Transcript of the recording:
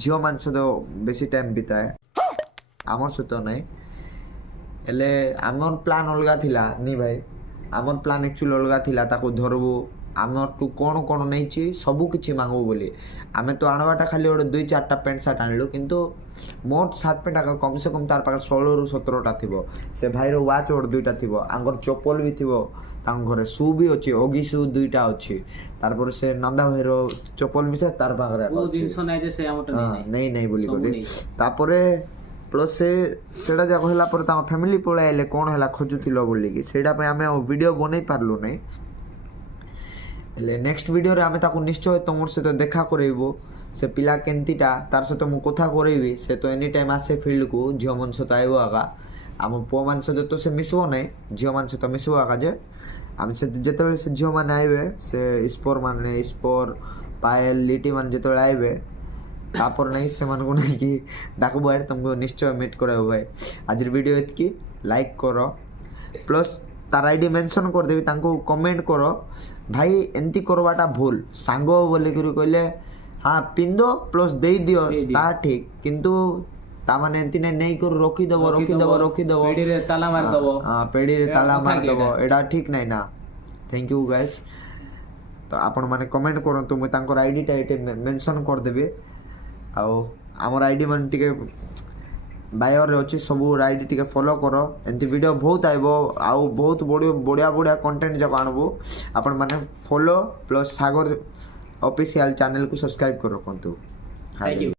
झील मान सहित बेसी टाइम बिताए आमर सहित नहीं हेले आमर प्लान अलग थिला नी भाई आमर प्लान एक्चुअली अलग थिला ताको धरबू आमर टू कौन कौन नहीं सबू किसी मांगबू बोली आमे तो आणवाटा खाली गोटे 2-4टा पैंट सार्ट आणलु किंतु मोट सार्ट पैंट आका कम से कम तार पाखे 16 ରୁ 17टा थिबो से भाईर वाच गोटे 2टा थिबो आंगर चप्पल भी थिबो तांग घरे शू भी अच्छी ओगी शू 2टा अच्छी तारपर से नंदा भाईर चप्पल मिसे तार पाखे ओ जिंस नै जे से आमट नहीं नहीं बोली कोडी तापरे प्लस से सेडा जा कहला पर ता फैमिली पळे आइले कोन हला खोजुतिलो बोली कि सेडा पे हमें वीडियो बनै पारलु नै नेक्स्ट वीडियो रे आमे ताको निश्चय तुम सहित देखा करेबो से पिला केंतीटा तार सहित मु कथा करेबी से तो एनी टाइम आसे फील्ड को झियो मन सहित आइबो आगा आम पुआ मान सहित तो से मिसबो नै झियो मान सहित मिसबो आगा जे आम से जेतेबेले से झियो मान आइबे से स्पोर पायल लिटी मान जेतेबेले आइबे तापर नहीं से मन को नहीं कि डाकबो आइ तुमको निश्चय मीट कराबो भाई आज वीडियो एतकी लाइक करो प्लस तार आईडी मेंशन कर देबी तांको कमेंट करो भाई एंती करवाटा भूल सांगो बोले करी कहले हाँ पिंदो प्लस दे दियो ता ठीक किंतु ता माने एंती नहीं कर रखी दबो पेड़ी रे ताला मार दबो हां पेड़ी रे ताला मार दबो एडा ठीक नहीं ना थैंक यू गाइस तो आपण माने कमेंट करंतु मैं तांको आईडी टा एटे मेंशन कर देबी आ हमर आईडी मन टिके बायो रे अछि सब आईडी टिके फॉलो करो एंती वीडियो बहुत आइबो आउ बहुत बढ़िया बढ़िया कंटेंट जब आनबो आपण माने फॉलो प्लस सागर ऑफिशियल चैनल को सब्सक्राइब करो कंतु थैंक यू।